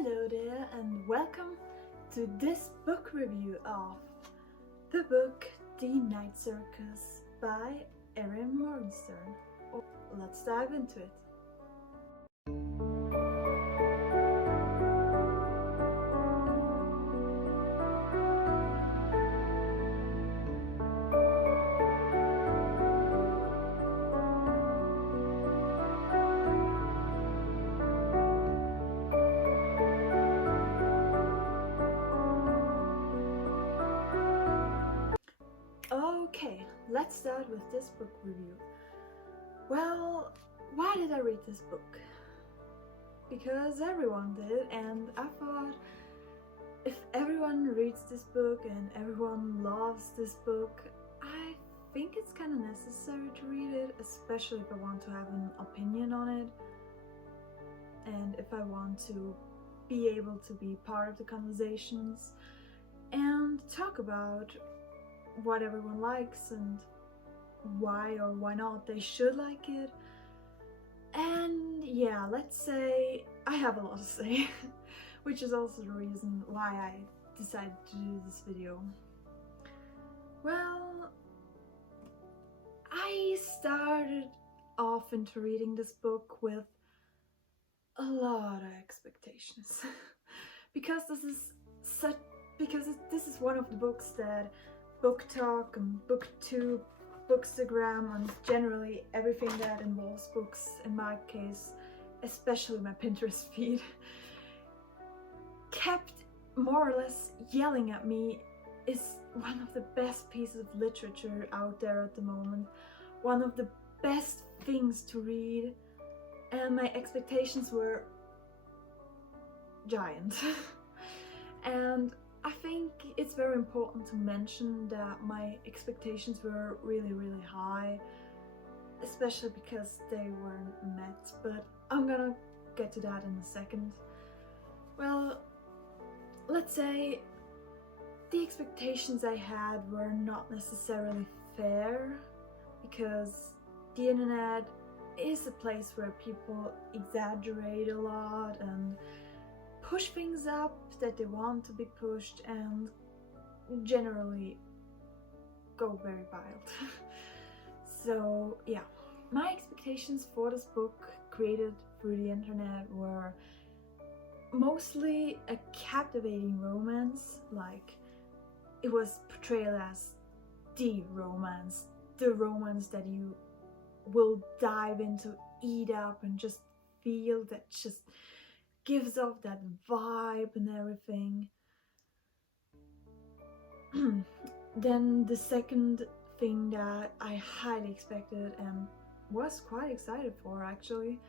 Hello there and welcome to this book review of the book The Nightcircus by Erin Morgenstern. Let's dive into it. Okay, let's start with this book review. Well, why did I read this book? Because everyone did, and I thought if everyone reads this book and everyone loves this book, I think it's kind of necessary to read it, especially if I want to have an opinion on it and if I want to be able to be part of the conversations and talk about what everyone likes and why or why not they should like it. And yeah, let's say I have a lot to say, which is also the reason why I decided to do this video. Well, I started off into reading this book with a lot of expectations because this is one of the books that Book Talk and BookTube, Bookstagram, and generally everything that involves books, in my case, especially my Pinterest feed, kept more or less yelling at me is one of the best pieces of literature out there at the moment, one of the best things to read, and my expectations were giant. And I think it's very important to mention that my expectations were really high, especially because they weren't met, but I'm gonna get to that in a second. Well, let's say the expectations I had were not necessarily fair, because the internet is a place where people exaggerate a lot and push things up that they want to be pushed and generally go very wild. So yeah, my expectations for this book created through the internet were mostly a captivating romance, like it was portrayed as the romance that you will dive into, eat up, and just feel, that just gives off that vibe and everything. Then the second thing that I highly expected and was quite excited for actually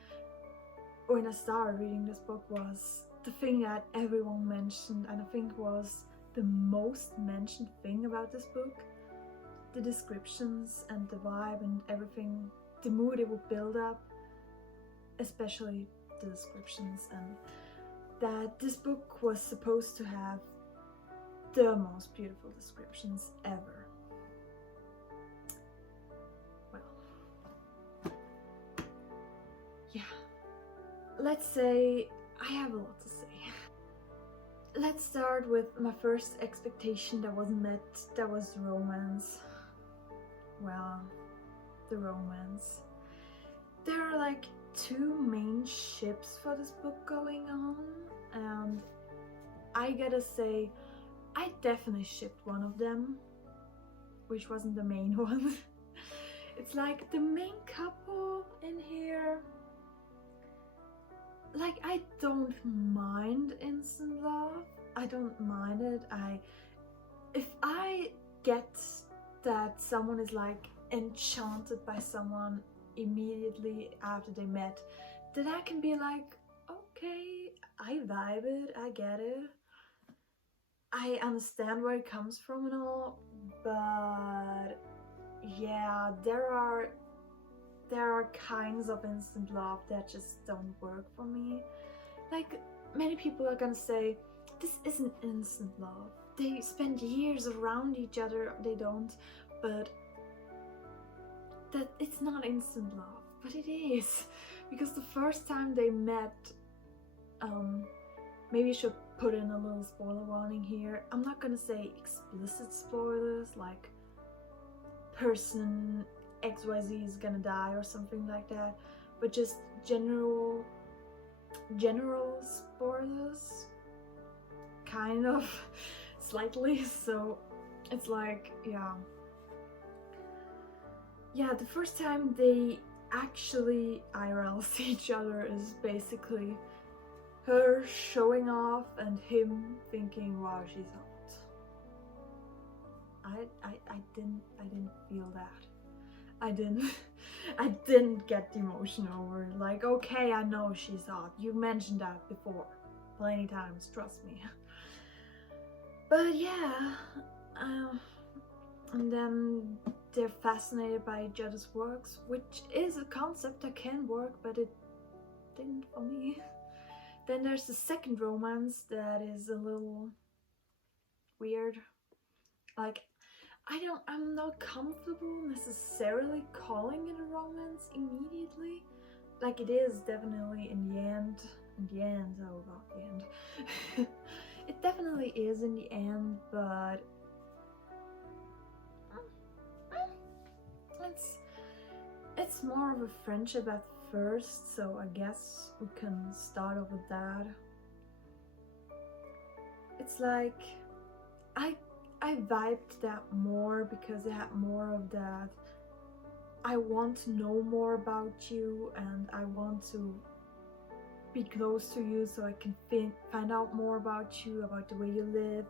when I started reading this book was the thing that everyone mentioned, and I think was the most mentioned thing about this book: the descriptions and the vibe and everything, the mood it would build up, especially the descriptions, and that this book was supposed to have the most beautiful descriptions ever. Well, yeah, let's say I have a lot to say. Let's start with my first expectation that wasn't met, that was romance. Well, the romance. There are like two main ships for this book going on, and I gotta say I definitely shipped one of them, which wasn't the main one. It's like the main couple in here. Like, I don't mind instant love, I don't mind it. If I get that someone is like enchanted by someone immediately after they met, then I can be like, okay, I vibe it, I get it, I understand where it comes from and all, but yeah, there are kinds of instant love that just don't work for me. Like, many people are gonna say, this isn't instant love, they spend years around each other. They don't, but that it's not instant love. But it is, because the first time they met, maybe I should put in a little spoiler warning here. I'm not gonna say explicit spoilers like person XYZ is gonna die or something like that, but just general spoilers, kind of, slightly. So it's like, yeah, the first time they actually IRL see each other is basically her showing off and him thinking, wow, she's hot. I didn't feel that. I didn't get the emotion over it. Like, okay, I know she's hot. You mentioned that before plenty times, trust me. But yeah, and then they're fascinated by each other's works, which is a concept that can work, but it didn't for me. Then there's the second romance that is a little weird. Like, I'm not comfortable necessarily calling it a romance immediately. Like, it is definitely in the end, oh god, the end. It definitely is in the end, but it's more of a friendship at first, so I guess we can start off with that. It's like, I vibed that more because it had more of that, I want to know more about you and I want to be close to you so I can find out more about you, about the way you live,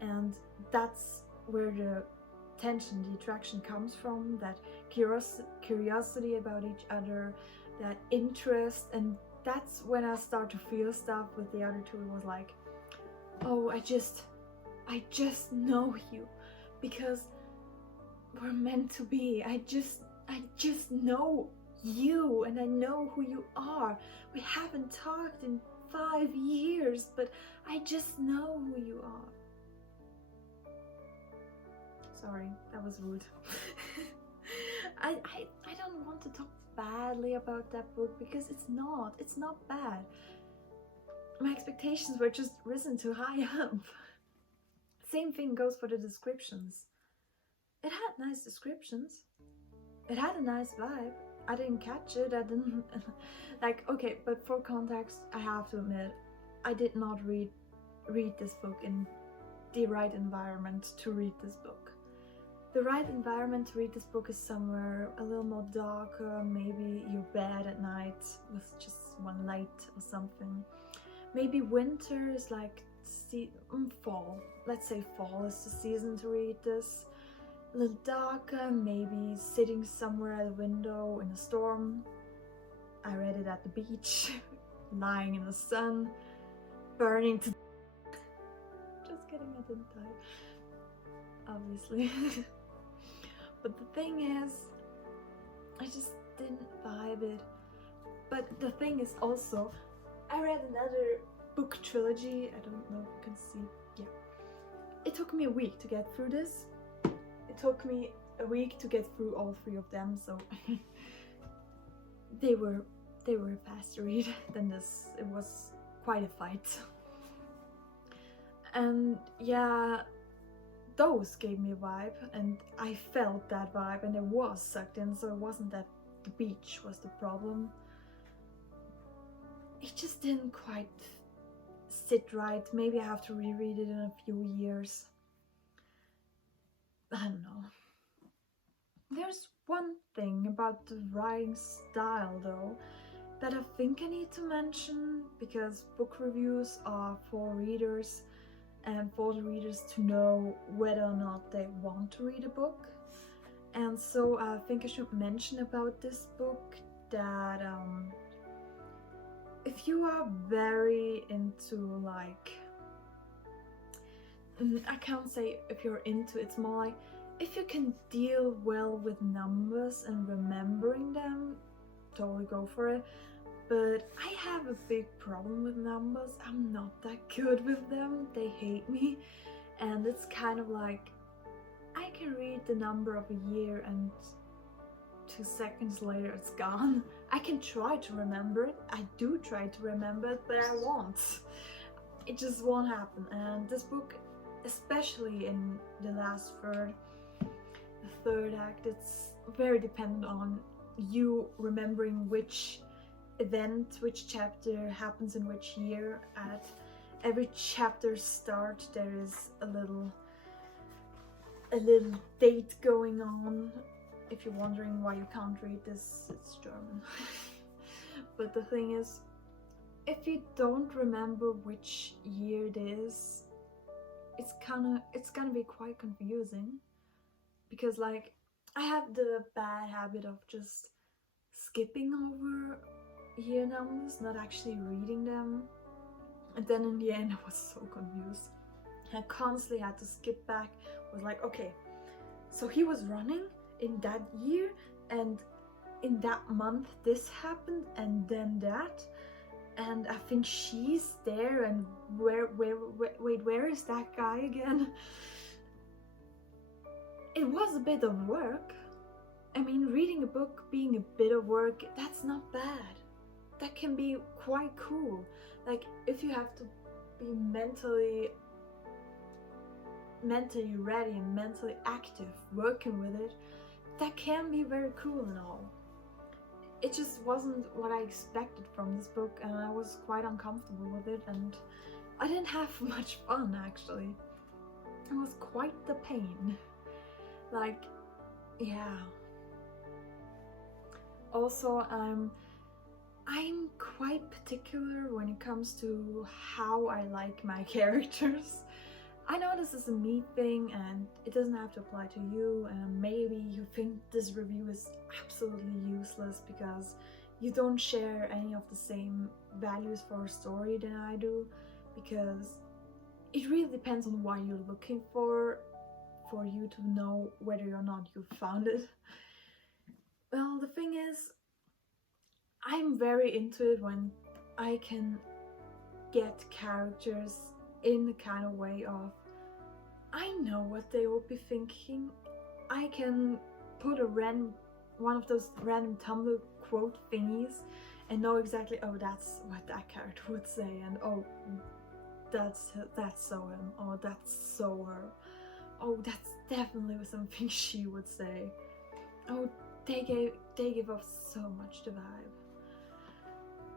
and that's where the tension, the attraction comes from, that curiosity about each other, that interest. And that's when I start to feel stuff with the other two. It was like, oh, I just know you because we're meant to be. I just know you and I know who you are. We haven't talked in 5 years, but I just know who you are. Sorry, that was rude. I don't want to talk badly about that book because it's not bad. My expectations were just risen too high up. Same thing goes for the descriptions. It had nice descriptions. It had a nice vibe. I didn't catch it. I didn't like, okay, but for context, I have to admit, I did not read this book in the right environment to read this book. The right environment to read this book is somewhere a little more darker, maybe your bed at night with just one light or something. Maybe winter is like fall. Let's say fall is the season to read this. A little darker, maybe sitting somewhere at a window in a storm. I read it at the beach, lying in the sun, burning to just kidding, I didn't die, obviously. But the thing is, I just didn't vibe it. But the thing is also, I read another book trilogy, I don't know if you can see, yeah. It took me a week to get through this. It took me a week to get through all 3 of them, so they were a faster read than this. It was quite a fight. And yeah, those gave me a vibe, and I felt that vibe, and it was sucked in, so it wasn't that the beach was the problem. It just didn't quite sit right. Maybe I have to reread it in a few years. I don't know. There's one thing about the writing style though that I think I need to mention, because book reviews are for readers and for the readers to know whether or not they want to read a book. And so I think I should mention about this book that if you are very into, like, I can't say if you're into, it's more like if you can deal well with numbers and remembering them, totally go for it. But I have a big problem with numbers. I'm not that good with them. They hate me. And it's kind of like, I can read the number of a year and 2 seconds later it's gone. I can try to remember it. I do try to remember it, but I won't. it just won't happen. And this book, especially in the last third, the third act, it's very dependent on you remembering which event, which chapter happens in which year. At every chapter start there is a little date going on. If you're wondering why you can't read this, it's German. But the thing is, if you don't remember which year it is, it's gonna be quite confusing, because like I have the bad habit of just skipping over year numbers, not actually reading them, and then in the end I was so confused. I constantly had to skip back. I was like, okay, so he was running in that year, and in that month this happened, and then that, and I think she's there, and where is that guy again? It was a bit of work. I mean, reading a book being a bit of work, that's not bad. That can be quite cool. Like, if you have to be mentally ready and mentally active working with it, that can be very cool and all. It just wasn't what I expected from this book, and I was quite uncomfortable with it, and I didn't have much fun actually. It was quite the pain. Like, yeah. Also, I'm quite particular when it comes to how I like my characters. I know this is a me thing and it doesn't have to apply to you, and maybe you think this review is absolutely useless because you don't share any of the same values for a story than I do, because it really depends on what you're looking for you to know whether or not you found it. Well, the thing is, I'm very into it when I can get characters in the kind of way of, I know what they will be thinking. I can put one of those random Tumblr quote thingies and know exactly, oh, that's what that character would say, and oh, that's so him, or that's so her, oh, that's definitely something she would say. Oh, they give off so much the vibe.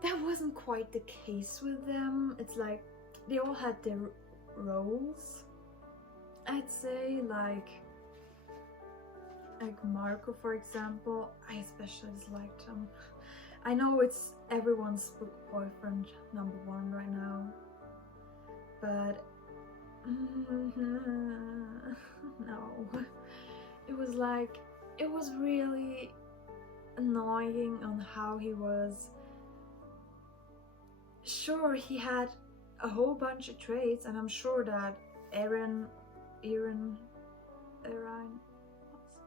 That wasn't quite the case with them. It's like they all had their roles, I'd say. Like Marco, for example, I especially disliked him. I know it's everyone's book boyfriend #1 right now, but no. It was really annoying on how he was. Sure, he had a whole bunch of traits, and I'm sure that Erin,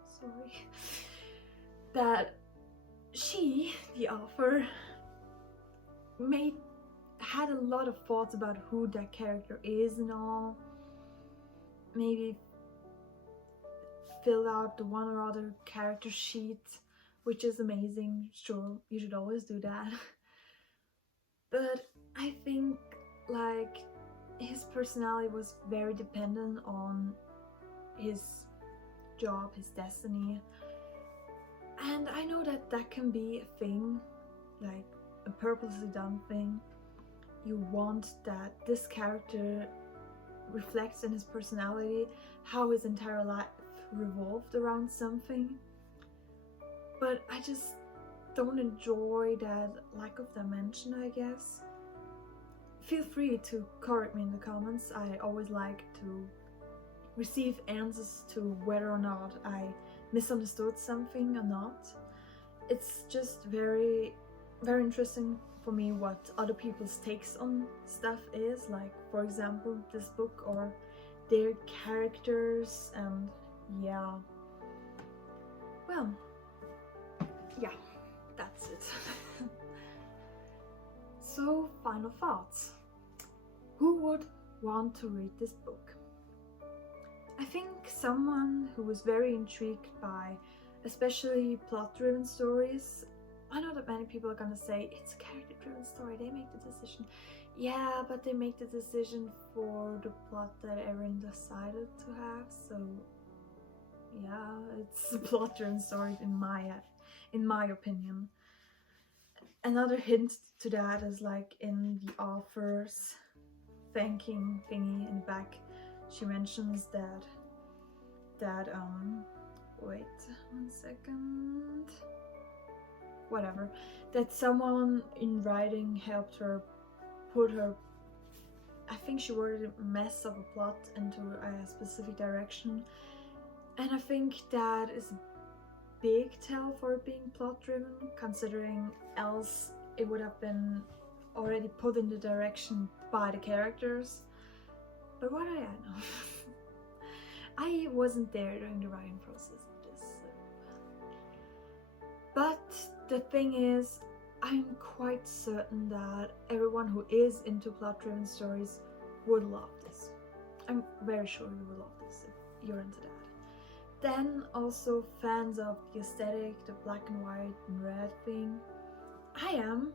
sorry, that she, the author, had a lot of thoughts about who that character is and all. Maybe filled out the one or other character sheet, which is amazing. Sure, you should always do that. But I think like his personality was very dependent on his job, his destiny. And I know that that can be a thing, like a purposely done thing. You want that this character reflects in his personality how his entire life revolved around something. But I just don't enjoy that lack of dimension, I guess. Feel free to correct me in the comments. I always like to receive answers to whether or not I misunderstood something or not. It's just very, very interesting for me what other people's takes on stuff is, like for example this book or their characters, and yeah. Well, yeah, that's it. So, final thoughts. Who would want to read this book? I think someone who was very intrigued by especially plot-driven stories. I know that many people are gonna say, it's a character-driven story, they make the decision. yeah, but they make the decision for the plot that everyone decided to have, so yeah, it's a plot-driven story in my opinion. Another hint to that is like in the author's thanking thingy in the back, she mentions that wait 1 second, whatever, that someone in writing helped her put her, I think she worded a mess of a plot into a specific direction, and I think that is a big tell for it being plot driven, considering else it would have been already put in the direction by the characters. But what do I know? I wasn't there during the writing process of this. But the thing is, I'm quite certain that everyone who is into plot-driven stories would love this. I'm very sure you will love this if you're into that. Then also fans of the aesthetic, the black and white and red thing. I am,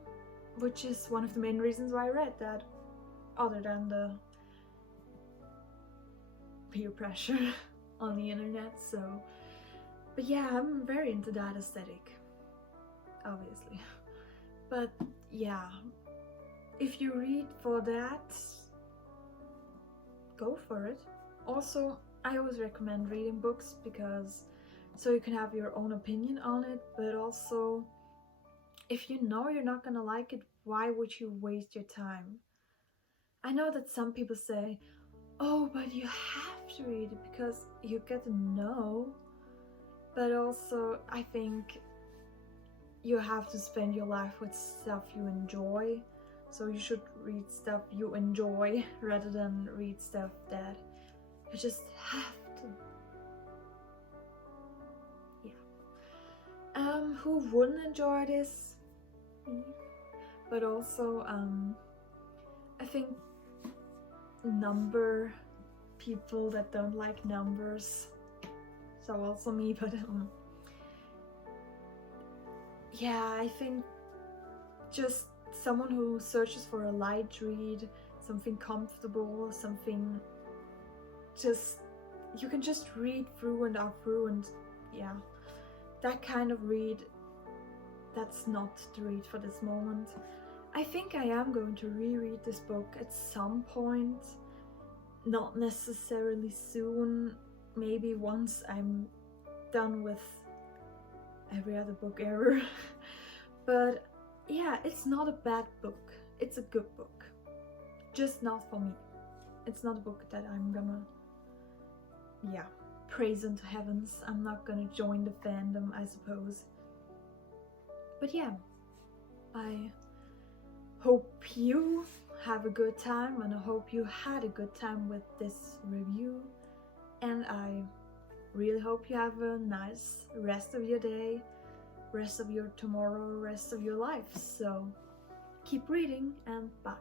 which is one of the main reasons why I read that, other than the peer pressure on the internet. So, but yeah, I'm very into that aesthetic, obviously. But yeah, if you read for that, go for it. Also, I always recommend reading books because so you can have your own opinion on it, but also if you know you're not gonna like it, why would you waste your time? I know that some people say, oh, but you have to read it because you get to know, but also I think you have to spend your life with stuff you enjoy, so you should read stuff you enjoy rather than read stuff that you just have to. Yeah. Who wouldn't enjoy this? Me. But also, I think number people that don't like numbers, so also me, but yeah, I think just someone who searches for a light read, something comfortable, something just you can just read through and out through, and yeah, that kind of read, that's not the read for this moment. I think I am going to reread this book at some point, not necessarily soon, maybe once I'm done with every other book ever. But yeah, it's not a bad book, it's a good book, just not for me. It's not a book that I'm gonna, yeah, praise into heavens. I'm not gonna join the fandom, I suppose. But yeah, I hope you have a good time, and I hope you had a good time with this review, and I really hope you have a nice rest of your day, rest of your tomorrow, rest of your life. So keep reading, and bye.